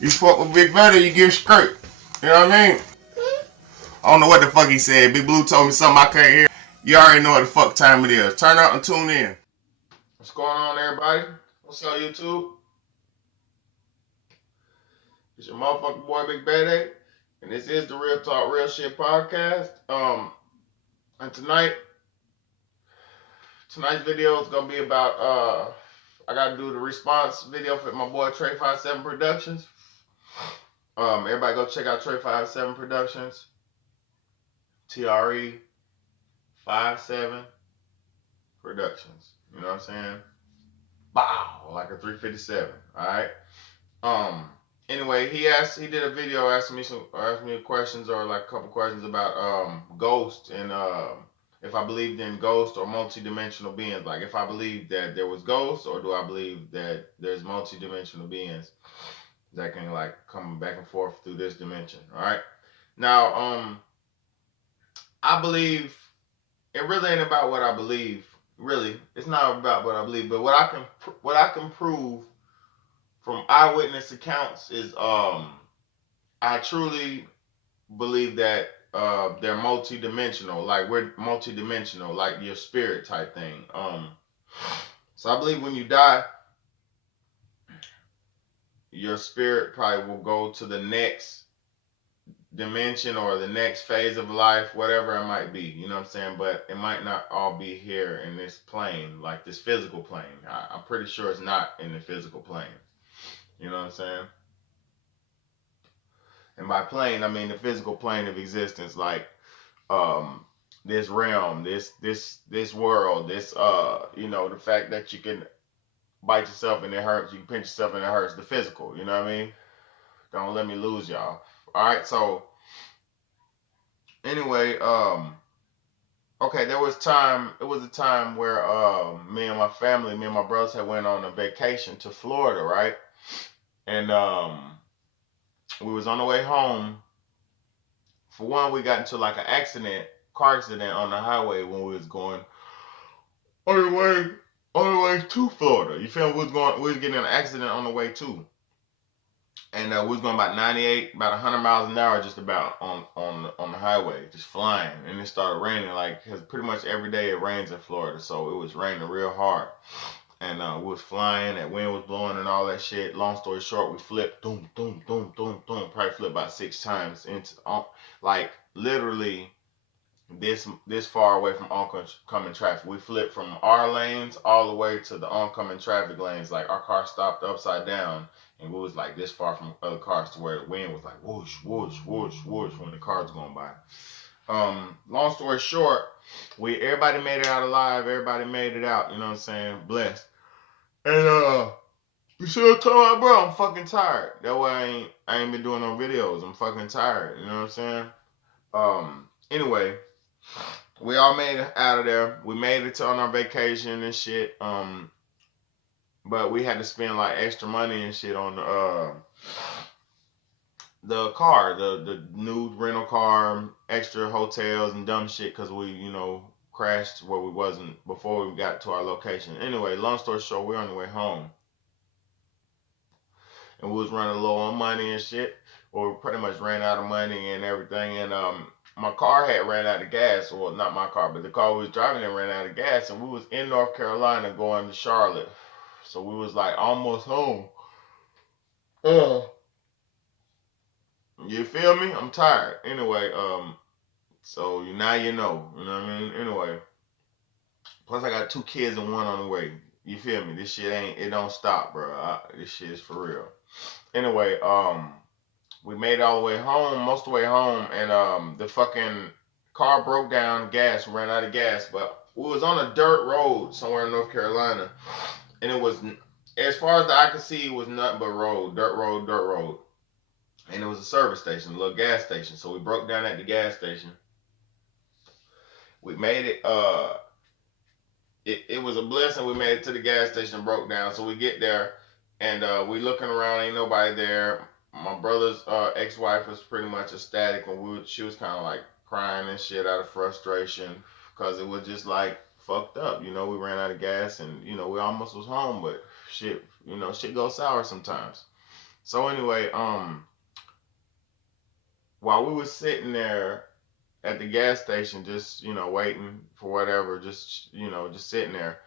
You fuck with Big Brother, you get straight. You know what I mean? I don't know what the fuck he said. Big Blue told me something I can't hear. You already know what the fuck time it is. Turn up and tune in. What's going on, everybody? What's up, YouTube? It's your motherfucking boy, Big Bad, and this is the Real Talk, Real Shit podcast. And tonight's video is gonna be about I gotta do the response video for my boy TRE57 Productions. Everybody go check out TRE57 Productions. TRE57 Productions. You know what I'm saying? Bow, like a 357. All right. Anyway, he did a video asking me questions, or like a couple questions about ghosts and if I believed in ghosts or multi-dimensional beings. Like if I believed that there was ghosts, or do I believe that there's multi-dimensional beings that can like come back and forth through this dimension. All right. Now, I believe it really ain't about what I believe. Really, it's not about what I believe, but what I can prove from eyewitness accounts is I truly believe that they're multi-dimensional. Like we're multi-dimensional, like your spirit type thing. So I believe when you die, your spirit probably will go to the next dimension or the next phase of life, whatever it might be. You know what I'm saying? But it might not all be here in this plane, like this physical plane. I'm pretty sure it's not in the physical plane. You know what I'm saying? And by plane, I mean the physical plane of existence, like this realm, this world, this the fact that you can bite yourself and it hurts, you can pinch yourself and it hurts, the physical, you know what I mean? Don't let me lose y'all. Alright, so anyway, okay, it was a time where me and my brothers had went on a vacation to Florida, right? And we was on the way home. For one, we got into like an car accident on the highway when we was going on the way to Florida. You feel me? We was getting in an accident on the way to. And we was going about 98, about 100 miles an hour just about on the highway, just flying. And it started raining, like, because pretty much every day it rains in Florida. So it was raining real hard. And we was flying, that wind was blowing and all that shit. Long story short, we flipped, doom, doom, doom, doom, doom. Probably flipped about 6 times into, like, literally this far away from oncoming traffic. We flipped from our lanes all the way to the oncoming traffic lanes. Like our car stopped upside down, and we was like this far from other cars to where the wind was like whoosh, whoosh, whoosh, whoosh when the cars going by. Long story short, everybody made it out alive. Everybody made it out. You know what I'm saying? Blessed. And you should tell me, bro, I'm fucking tired. That way I ain't been doing no videos. I'm fucking tired. You know what I'm saying? Anyway, we all made it out of there. We made it on our vacation and shit. But we had to spend like extra money and shit on the car, the new rental car, extra hotels and dumb shit because we, crashed where we wasn't before we got to our location. Anyway, long story short, we're on the way home. And we was running low on money and shit. Or we pretty much ran out of money and everything. And my car had ran out of gas. Well, not my car, but the car we was driving in ran out of gas. And we was in North Carolina going to Charlotte. So we was like almost home. You feel me? I'm tired. Anyway, so now you know. You know what I mean? Anyway. Plus I got 2 kids and 1 on the way. You feel me? This shit it don't stop, bro. This shit is for real. Anyway, we made it all the way home, most of the way home, and the fucking car broke down, we ran out of gas, but we was on a dirt road somewhere in North Carolina, and it was, as far as the eye could see, it was nothing but dirt road, and it was a service station, a little gas station, so we broke down at the gas station. We made it, it was a blessing. We made it to the gas station and broke down, so we get there, and we looking around, ain't nobody there. My brother's ex-wife was pretty much ecstatic when she was kind of like crying and shit out of frustration because it was just like fucked up. We ran out of gas and, we almost was home, but shit, shit goes sour sometimes. So anyway, while we were sitting there at the gas station, just waiting for whatever, just just sitting there,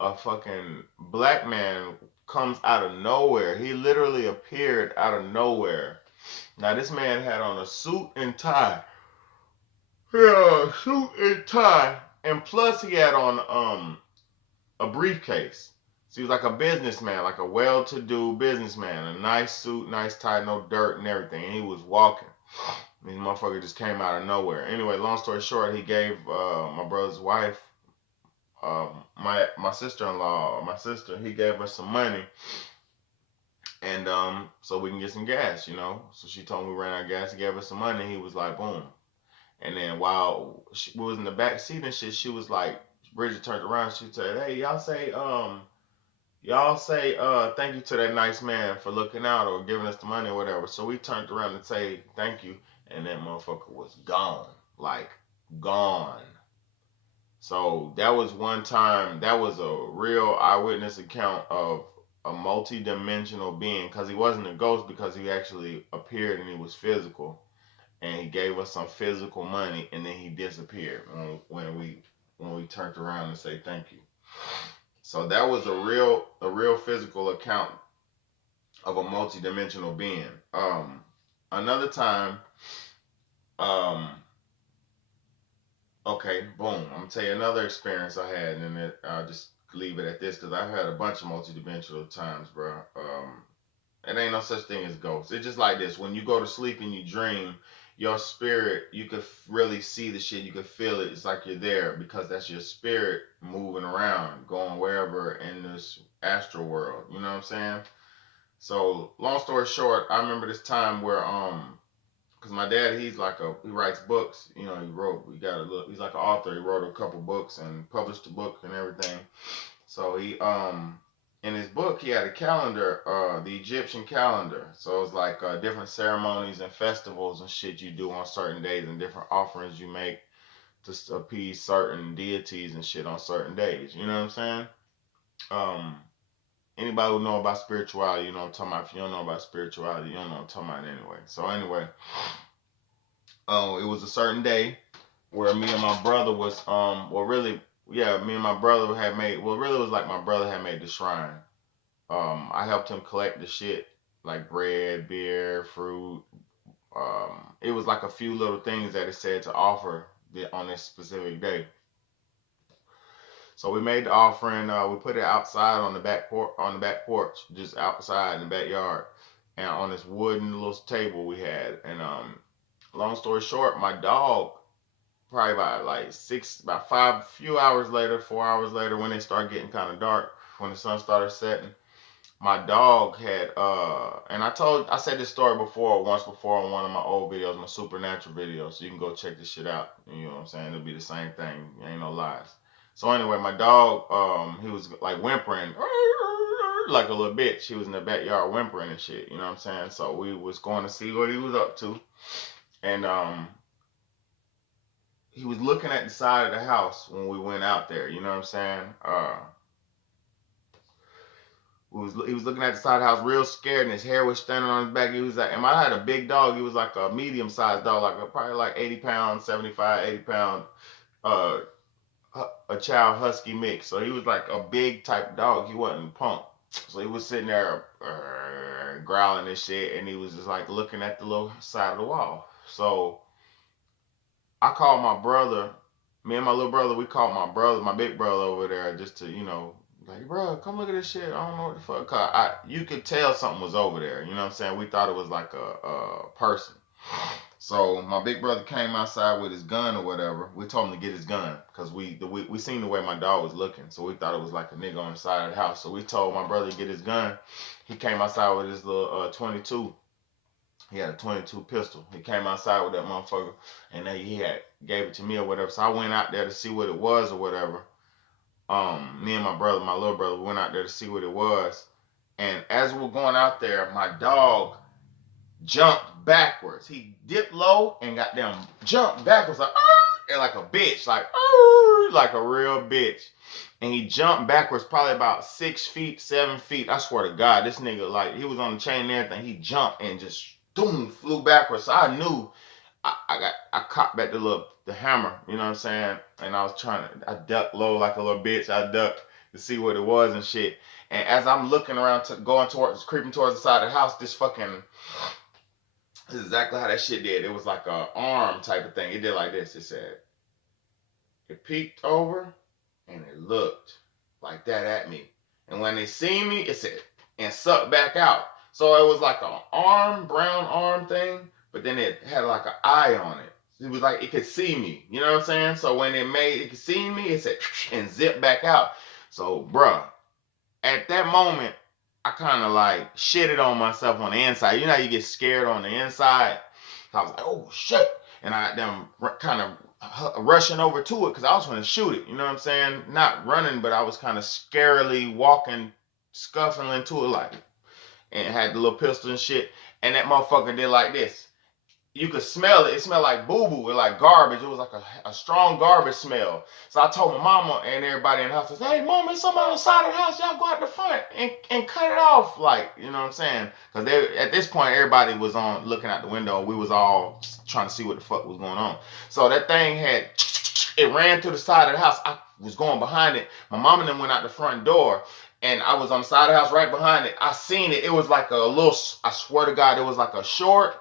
a fucking black man comes out of nowhere. He literally appeared out of nowhere. Now this man had on a suit and tie. Yeah, suit and tie, and plus he had on a briefcase. So he was like a businessman, like a well-to-do businessman. A nice suit, nice tie, no dirt and everything. And he was walking. This motherfucker just came out of nowhere. Anyway, long story short, he gave my brother's wife, my sister-in-law, my sister, he gave her some money, and so we can get some gas, So she told me we ran out of gas. He gave her some money. He was like, boom. And then while we was in the back seat and shit, she was like, Bridget turned around. She said, "Hey, y'all say thank you to that nice man for looking out or giving us the money or whatever." So we turned around and say thank you, and that motherfucker was gone, like gone. So that was one time. That was a real eyewitness account of a multi-dimensional being, because he wasn't a ghost, because he actually appeared and he was physical, and he gave us some physical money, and then he disappeared when we turned around and say thank you. So that was a real physical account of a multidimensional being. Another time, okay, boom. I'm gonna tell you another experience I had, and I'll just leave it at this, because I've had a bunch of multidimensional times, bro. It ain't no such thing as ghosts. It's just like this: when you go to sleep and you dream, your spirit, you could really see the shit. You could feel it. It's like you're there, because that's your spirit moving around, going wherever in this astral world. You know what I'm saying? So, long story short, I remember this time where because my dad, he writes books. He's like an author. He wrote a couple books and published a book and everything. So he in his book, he had a calendar, the Egyptian calendar. So it's like different ceremonies and festivals and shit you do on certain days, and different offerings you make to appease certain deities and shit on certain days. You know what I'm saying? Anybody who know about spirituality, you know what I'm talking about. If you don't know about spirituality, you don't know what I'm talking about anyway. So anyway, it was a certain day where me and my brother was, me and my brother had made, really it was like my brother had made the shrine. I helped him collect the shit, like bread, beer, fruit. It was like a few little things that it said to offer on this specific day. So we made the offering. We put it outside on the back porch, just outside in the backyard, and on this wooden little table we had. And long story short, my dog, probably about 4 hours later, when it started getting kind of dark, when the sun started setting, my dog had and I said this story once before on one of my old videos, my supernatural videos, so you can go check this shit out. You know what I'm saying? It'll be the same thing. Ain't no lies. So anyway, my dog, he was like whimpering like a little bitch. He was in the backyard whimpering and shit. You know what I'm saying? So we was going to see what he was up to, and he was looking at the side of the house when we went out there. You know what I'm saying? He was looking at the side of the house, real scared, and his hair was standing on his back. He was like, and I had a big dog. He was like a medium-sized dog, probably like 80 pounds, 75, 80 pound, a child husky mix. So he was like a big type dog. He wasn't punk. So he was sitting there growling and shit, and he was just like looking at the little side of the wall. So I called my brother. Me and my little brother, we called my big brother over there, just to, like, bro, come look at this shit. I don't know what the fuck. Cause you could tell something was over there. You know what I'm saying? We thought it was like a person. So my big brother came outside with his gun or whatever. We told him to get his gun, because we seen the way my dog was looking. So we thought it was like a nigga on the side of the house. So we told my brother to get his gun. He came outside with his little 22. He had a 22 pistol. He came outside with that motherfucker, and he gave it to me or whatever. So I went out there to see what it was or whatever. Me and my little brother, went out there to see what it was. And as we were going out there, my dog jumped backwards. He dipped low and got down, jumped backwards like a bitch, like a real bitch. And he jumped backwards probably about 6 feet, 7 feet. I swear to God, this nigga, like, he was on the chain and everything. He jumped and just, boom, flew backwards. So I knew I caught back the hammer, you know what I'm saying? And I was I ducked low like a little bitch. I ducked to see what it was and shit. And as I'm looking around, creeping towards the side of the house, this is exactly how that shit did. It was like a arm type of thing. It did like this. It said, it peeked over and it looked like that at me. And when they seen me, it said, and sucked back out. So it was like a brown arm thing, but then it had like an eye on it. It was like it could see me. You know what I'm saying? So when it could see me, it said, and zipped back out. So, bruh, at that moment, I kind of like shitted on myself on the inside. You know how you get scared on the inside? So I was like, oh shit. And I then kind of rushing over to it because I was going to shoot it. You know what I'm saying? Not running, but I was kind of scarily walking, scuffling into it like, and had the little pistol and shit. And that motherfucker did like this. You could smell it. It smelled like boo-boo. It like garbage. It was like a strong garbage smell. So I told my mama and everybody in the house, I said, hey, mama, there's somebody on the side of the house. Y'all go out the front and cut it off. Like, you know what I'm saying? Because at this point, everybody was on looking out the window. And we was all trying to see what the fuck was going on. So that thing it ran to the side of the house. I was going behind it. My mom and them went out the front door. And I was on the side of the house right behind it. I seen it. It was like a little, I swear to God, it was like a short,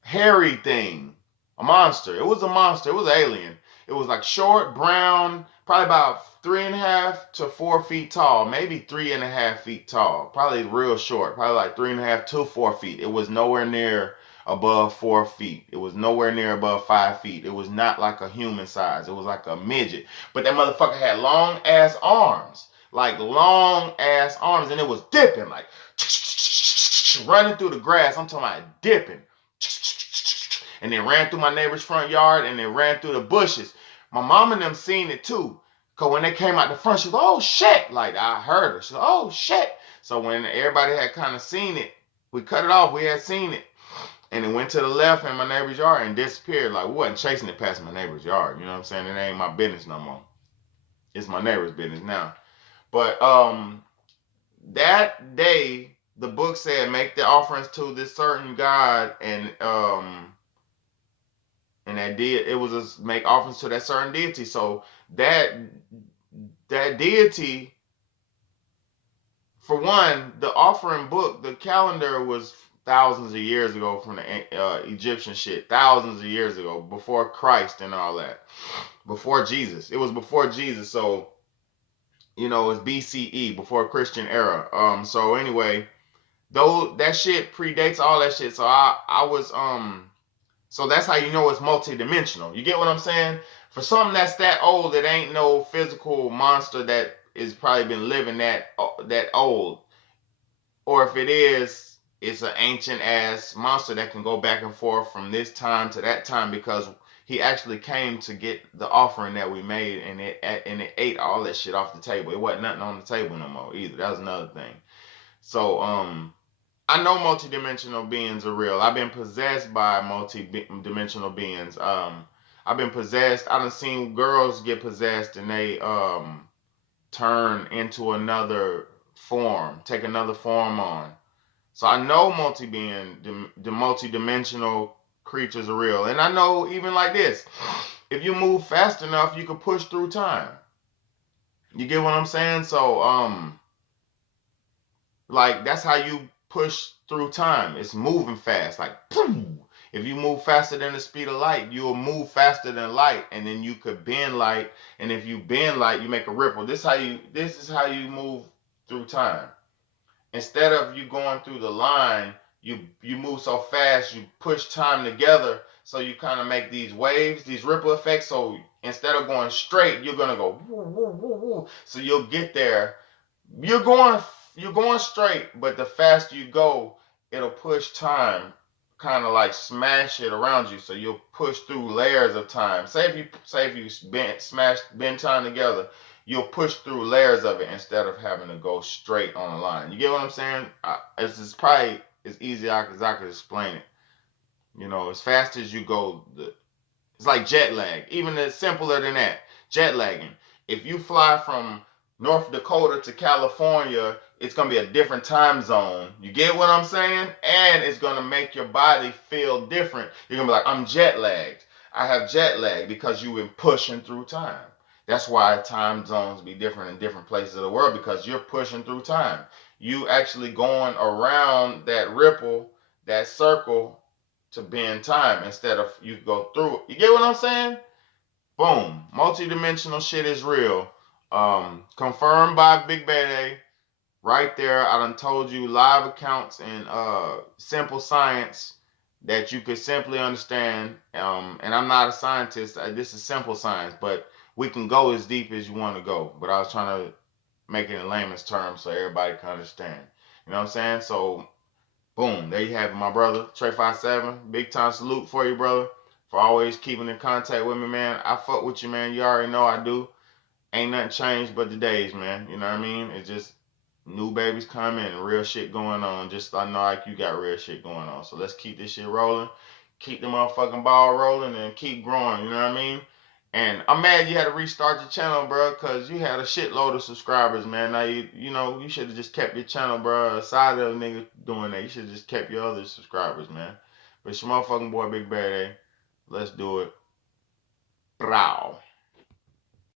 hairy thing, a monster. It was a monster. It was an alien. It was like short, brown, probably about 3.5 to 4 feet tall, maybe 3.5 feet tall, probably real short, probably like 3.5 to 4 feet. It was nowhere near above 4 feet. It was nowhere near above 5 feet. It was not like a human size. It was like a midget. But that motherfucker had long ass arms, and it was dipping, like running through the grass. I'm talking about dipping. And they ran through my neighbor's front yard and they ran through the bushes. My mom and them seen it too. Cause when they came out the front, she was like, oh shit. Like I heard her. She was like, oh shit. So when everybody had kind of seen it, we cut it off. We had seen it. And it went to the left in my neighbor's yard and disappeared. Like we wasn't chasing it past my neighbor's yard. You know what I'm saying? It ain't my business no more. It's my neighbor's business now. But that day, the book said, make the offerings to this certain God, and it was a make offerings to that certain deity. So that deity, for one, the offering book, the calendar was thousands of years ago from the Egyptian shit, thousands of years ago, before Christ and all that, before Jesus. It was before Jesus, so you know it's BCE, before Christian era. So anyway. Though that shit predates all that shit, so I was so that's how you know it's multidimensional. You get what I'm saying? For something that's that old, it ain't no physical monster that is probably been living that old, or if it is, it's an ancient ass monster that can go back and forth from this time to that time because he actually came to get the offering that we made, and it ate all that shit off the table. It wasn't nothing on the table no more either. That was another thing. So I know multidimensional beings are real. I've been possessed by multidimensional beings. I've been possessed. I done seen girls get possessed and they turn into another form, take another form on. So I know the multidimensional creatures are real. And I know even like this, if you move fast enough, you can push through time. You get what I'm saying? So like that's how you push through time. It's moving fast, like boom. If you move faster than the speed of light, you'll move faster than light, and then you could bend light. And if you bend light, you make a ripple. This is how you move through time. Instead of you going through the line, you move so fast, you push time together, so you kind of make these waves, these ripple effects. So instead of going straight, you're gonna go woo, woo, woo, woo. So you'll get there. You're going straight, but the faster you go, it'll push time, kind of like smash it around you. So you'll push through layers of time. Say if you bend time together, you'll push through layers of it instead of having to go straight on a line. You get what I'm saying? It's probably as easy as I could explain it. You know, as fast as you go, it's like jet lag. Even simpler than that. jet lagging. If you fly from North Dakota to California, it's gonna be a different time zone. You get what I'm saying? And it's gonna make your body feel different. You're gonna be like, I'm jet lagged. I have jet lag because you've been pushing through time. That's why time zones be different in different places of the world, because you're pushing through time. You actually going around that ripple, that circle, to bend time instead of you go through it. You get what I'm saying? Boom. Multi-dimensional shit is real. Confirmed by Big Bad A. Right there, I done told you live accounts and simple science that you could simply understand. And I'm not a scientist. This is simple science, but we can go as deep as you want to go. But I was trying to make it in layman's terms so everybody can understand. You know what I'm saying? So, boom, there you have it, my brother. TRE57, big time salute for you, brother, for always keeping in contact with me, man. I fuck with you, man. You already know I do. Ain't nothing changed but the days, man. You know what I mean? It's just new babies coming and real shit going on. Just I know like you got real shit going on. So let's keep this shit rolling. Keep the motherfucking ball rolling and keep growing. You know what I mean? And I'm mad you had to restart your channel, bro, because you had a shitload of subscribers, man. Now, you know, you should have just kept your channel, bro. Aside of niggas doing that, you should have just kept your other subscribers, man. But it's your motherfucking boy, Big Bad A. Let's do it. Brow.